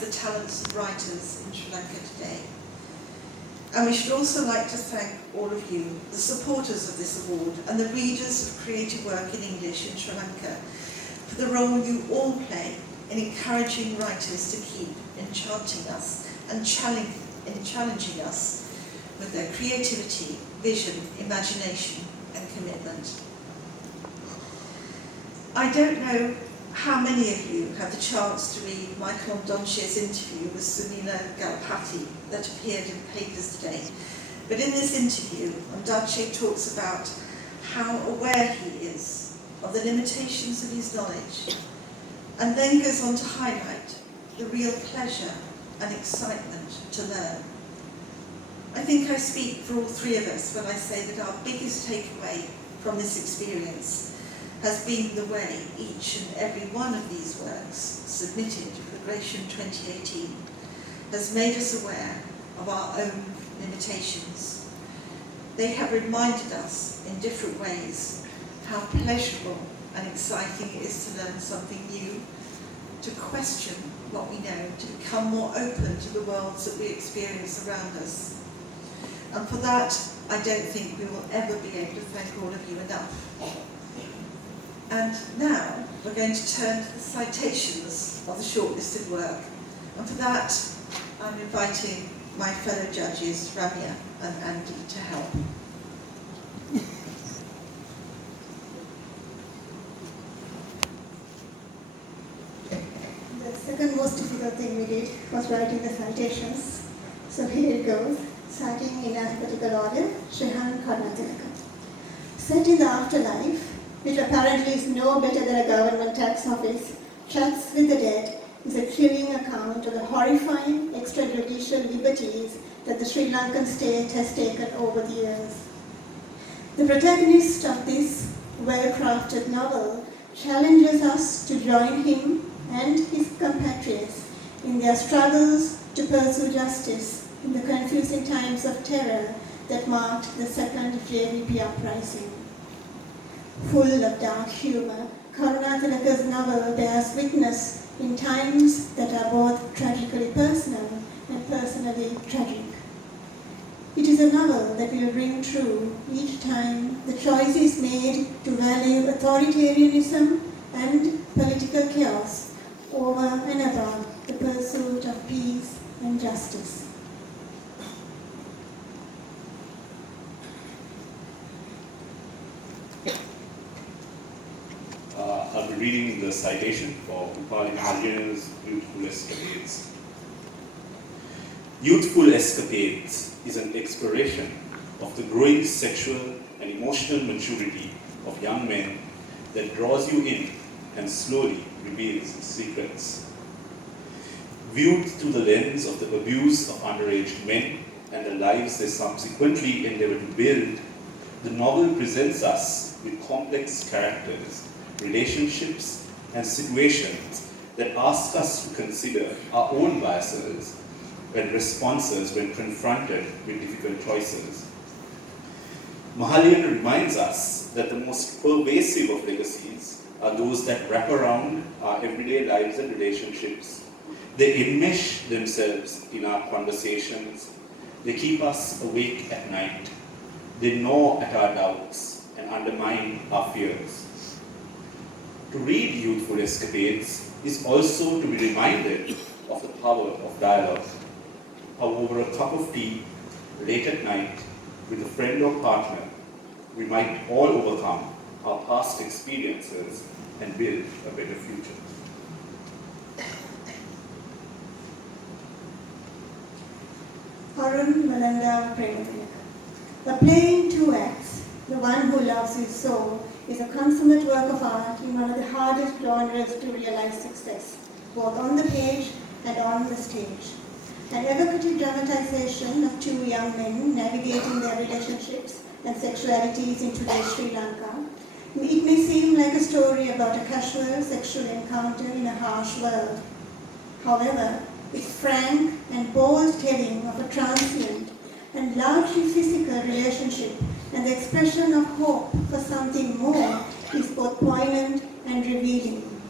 the talents of writers in Sri Lanka today. And we should also like to thank all of you, the supporters of this award, and the readers of creative work in English in Sri Lanka, for the role you all play in encouraging writers to keep enchanting us and challenging us with their creativity, vision, imagination, and commitment. I don't know how many of you had the chance to read Michael Ondoncia's interview with Sunila Galpati that appeared in papers today. But in this interview, Ondoncia talks about how aware he is of the limitations of his knowledge, and then goes on to highlight the real pleasure and excitement to learn. I think I speak for all three of us when I say that our biggest takeaway from this experience has been the way each and every one of these works submitted for Gratiaen 2018 has made us aware of our own limitations. They have reminded us in different ways how pleasurable and exciting it is to learn something new, to question what we know, to become more open to the worlds that we experience around us. And for that, I don't think we will ever be able to thank all of you enough. And now we're going to turn to the citations of the shortlisted work. And for that, I'm inviting my fellow judges, Ramya and Andy, to help. The second most difficult thing we did was writing the citations. So here it goes, citing in alphabetical order, Yohan Karnatilaka. Set in the afterlife, which apparently is no better than a government tax office, Chats with the Dead is a chilling account of the horrifying extrajudicial liberties that the Sri Lankan state has taken over the years. The protagonist of this well-crafted novel challenges us to join him and his compatriots in their struggles to pursue justice in the confusing times of terror that marked the second JVP uprising. Full of dark humour, Karunatilaka's novel bears witness in times that are both tragically personal and personally tragic. It is a novel that will ring true each time the choice is made to value authoritarianism and political chaos over and above the pursuit of peace and justice. I'll be reading the citation for Upali Mahajan's Youthful Escapades. Youthful Escapades is an exploration of the growing sexual and emotional maturity of young men that draws you in and slowly reveals its secrets. Viewed through the lens of the abuse of underage men and the lives they subsequently endeavor to build, the novel presents us with complex characters, relationships, and situations that ask us to consider our own biases and responses when confronted with difficult choices. Mahalian reminds us that the most pervasive of legacies are those that wrap around our everyday lives and relationships. They enmesh themselves in our conversations. They keep us awake at night. They gnaw at our doubts and undermine our fears. To read Youthful Escapades is also to be reminded of the power of dialogue. How over a cup of tea, late at night, with a friend or partner, we might all overcome our past experiences and build a better future. Welandawe-Prematilleke. The play in two acts, The One Who Loves His Soul, is a consummate work of art in one of the hardest genres to realize success, both on the page and on the stage. An evocative dramatization of two young men navigating their relationships and sexualities in today's Sri Lanka. It may seem like a story about a casual sexual encounter in a harsh world. However, its frank and bold telling of a transient and largely physical relationship and the expression of hope for something more is both poignant and revealing.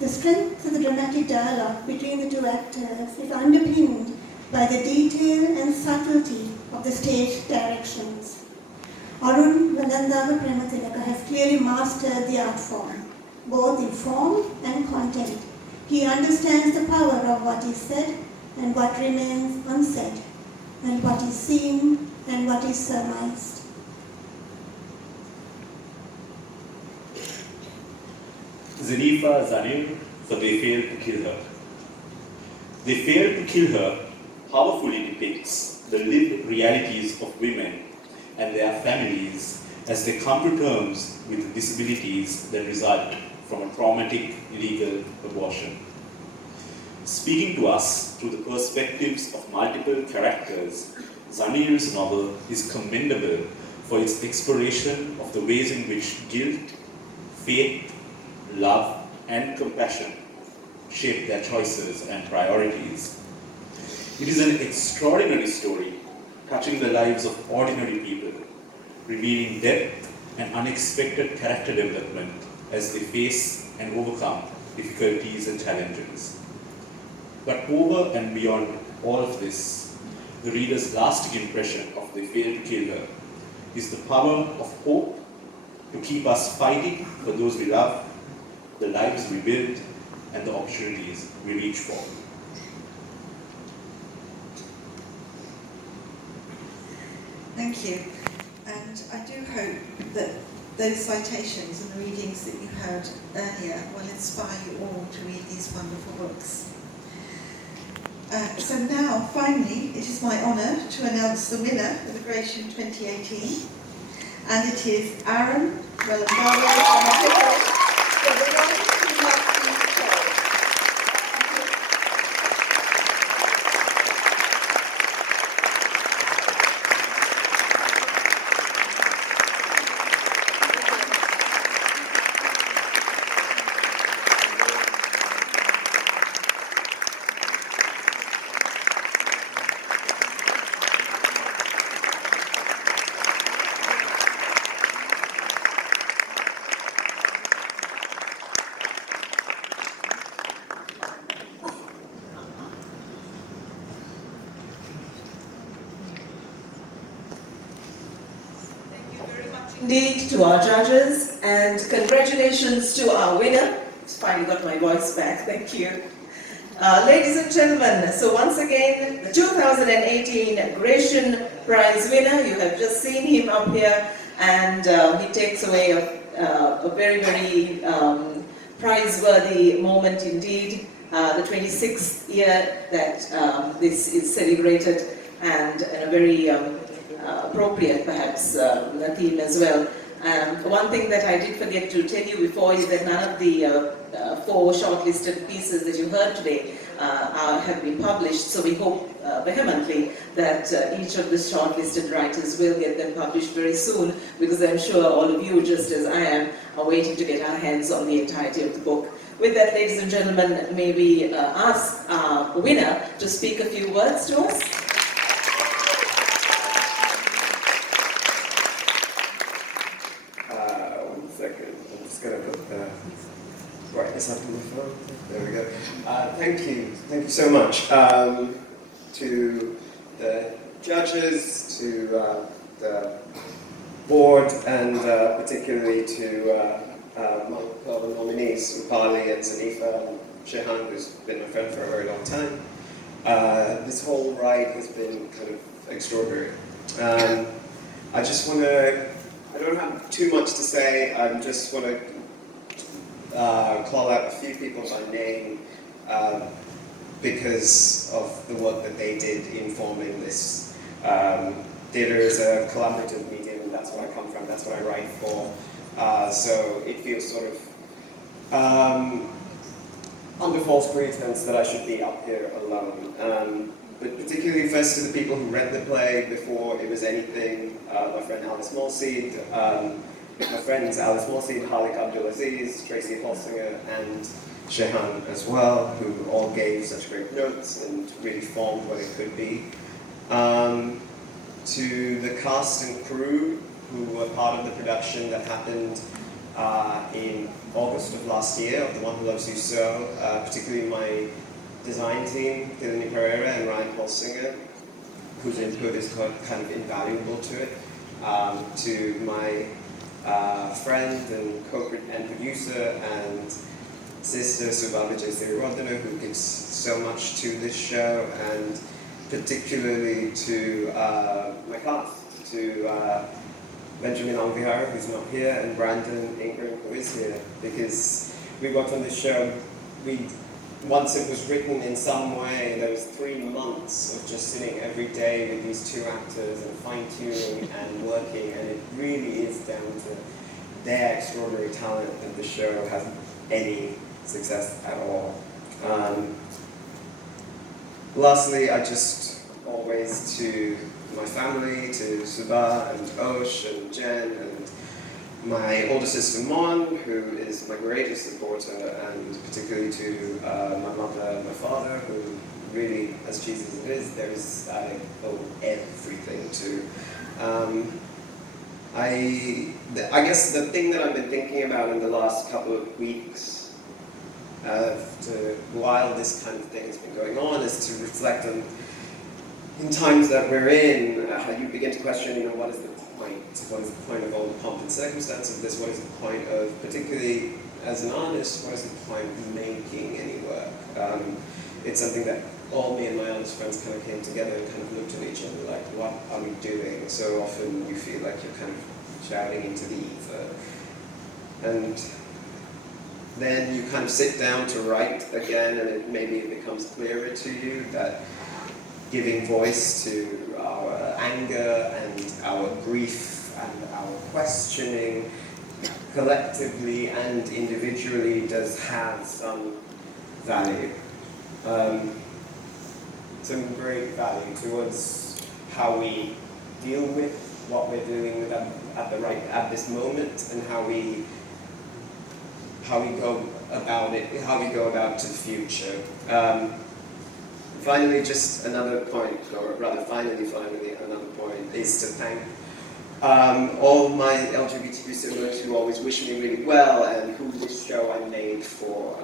The strength of the dramatic dialogue between the two actors is underpinned by the detail and subtlety of the stage directions. Arun Welandawe-Prematilleke has clearly mastered the art form, both in form and content. He understands the power of what is said and what remains unsaid, and what is seen and what is surmised. Zanifa Zanir, so they failed to kill her. They failed to kill her powerfully depicts the lived realities of women and their families as they come to terms with the disabilities that result from a traumatic illegal abortion. Speaking to us through the perspectives of multiple characters, Zanir's novel is commendable for its exploration of the ways in which guilt, faith, love, and compassion shape their choices and priorities. It is an extraordinary story touching the lives of ordinary people, revealing depth and unexpected character development as they face and overcome difficulties and challenges. But over and beyond all of this, the reader's lasting impression of They Failed to Kill Her is the power of hope to keep us fighting for those we love, the lives we build, and the opportunities we reach for. Thank you. And I do hope that those citations and the readings that you heard earlier will inspire you all to read these wonderful books. So now, finally, it is my honour to announce the winner of the Gratiaen 2018, and it is Aaron Welandawe-Prematilleke for The One Who Loved Me So. Indeed to our judges, and congratulations to our winner. Finally got my voice back, thank you. Ladies and gentlemen, so once again, the 2018 Gratiaen Prize winner, you have just seen him up here, and he takes away a very, very prize-worthy moment indeed. The 26th year that this is celebrated, and in a very appropriate perhaps theme as well. One thing that I did forget to tell you before is that none of the 4 shortlisted pieces that you heard today have been published, so we hope vehemently that each of the shortlisted writers will get them published very soon, because I'm sure all of you, just as I am, are waiting to get our hands on the entirety of the book. With that, ladies and gentlemen, may we ask our winner to speak a few words to us. I'm just going to put the brightness up on the phone. There we go. Thank you so much to the judges, to the board, and particularly to my fellow nominees, Rupali and Zanifa and Yohan, who's been my friend for a very long time. This whole ride has been kind of extraordinary. I just want to. I don't have too much to say. I just want to call out a few people by name because of the work that they did in forming this. Theatre is a collaborative medium, and that's where I come from, that's what I write for. So it feels sort of under false pretense that I should be up here alone. But particularly first to the people who read the play before it was anything, my friend Alice Molseed, my friends Alice Molseed, Halik Abdulaziz, Tracy Holsinger, and Yohan as well, who all gave such great notes and really formed what it could be. To the cast and crew who were part of the production that happened in August of last year, of The One Who Loves You So, particularly my design team, Ferreira and Ryan Holsinger, whose input is kind of invaluable to it, to my friend and producer and sister Welandawe-Prematilleke, who gives so much to this show, and particularly to my cast, to Benjamin Alvihara, who's not here, and Brandon Ingram, who is here, because we worked on this show. Once it was written in some way, there was 3 months of just sitting every day with these 2 actors and fine-tuning and working, and it really is down to their extraordinary talent that the show has any success at all. Lastly, I just always to my family, to Subha and Osh and Jen and my older sister Mon, who is my greatest supporter, and particularly to my mother and my father, who really, as cheesy as it is, there is I owe everything to. I guess the thing that I've been thinking about in the last couple of weeks, while this kind of thing has been going on, is to reflect on, in times that we're in, you begin to question, what is the point? What is the point of all the pomp and circumstance of this? What is the point of, particularly as an artist, what is the point of making any work? It's something that all me and my artist friends kind of came together and kind of looked at each other like, what are we doing? So often you feel like you're kind of shouting into the ether. And then you kind of sit down to write again, and maybe it becomes clearer to you that giving voice to our anger and our grief and our questioning, collectively and individually, does have some value. Some great value towards how we deal with what we're dealing with at this moment, and how we go about it, how we go about to the future. Finally, just another point, or rather finally another point, is to thank all my LGBTQ siblings who always wish me really well, and who this show I made for.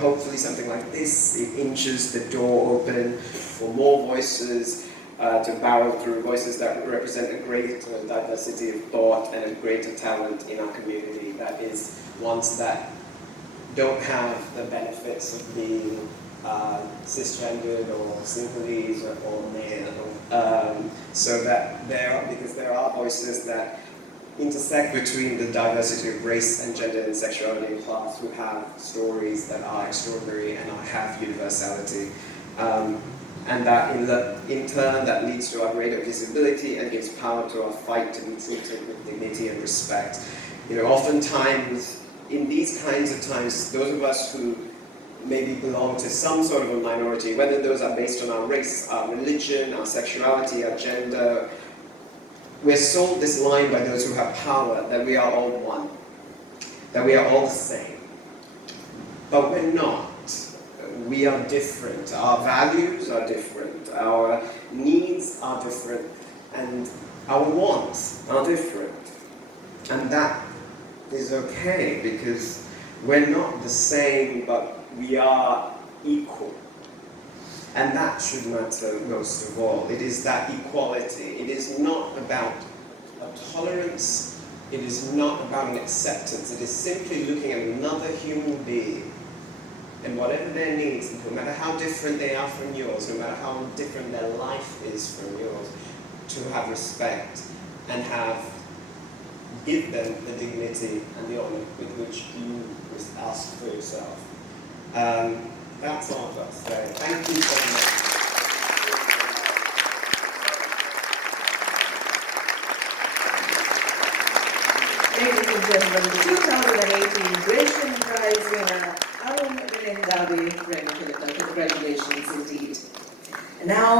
Hopefully something like this, it inches the door open for more voices to barrel through, voices that represent a greater diversity of thought and a greater talent in our community, that is, ones that don't have the benefits of being cisgendered or singlese or male, because there are voices that intersect between the diversity of race and gender and sexuality and class, who have stories that are extraordinary and have universality, and that in turn that leads to our greater visibility and gives power to our fight to be treated with dignity and respect. Oftentimes in these kinds of times, those of us who maybe belong to some sort of a minority, whether those are based on our race, our religion, our sexuality, our gender, we're sold this line by those who have power that we are all one, that we are all the same. But we're not. We are different. Our values are different. Our needs are different. And our wants are different. And that is okay, because we're not the same, but we are equal. And that should matter most of all. It is that equality. It is not about a tolerance. It is not about an acceptance. It is simply looking at another human being and whatever their needs, no matter how different they are from yours, no matter how different their life is from yours, to have respect and give them the dignity and the honor with which you ask for yourself. That's all I've got to say. Thank you so much. Ladies and gentlemen, the 2018 Gratiaen Prize winner, Welandawe-Prematilleke. Congratulations indeed. And now,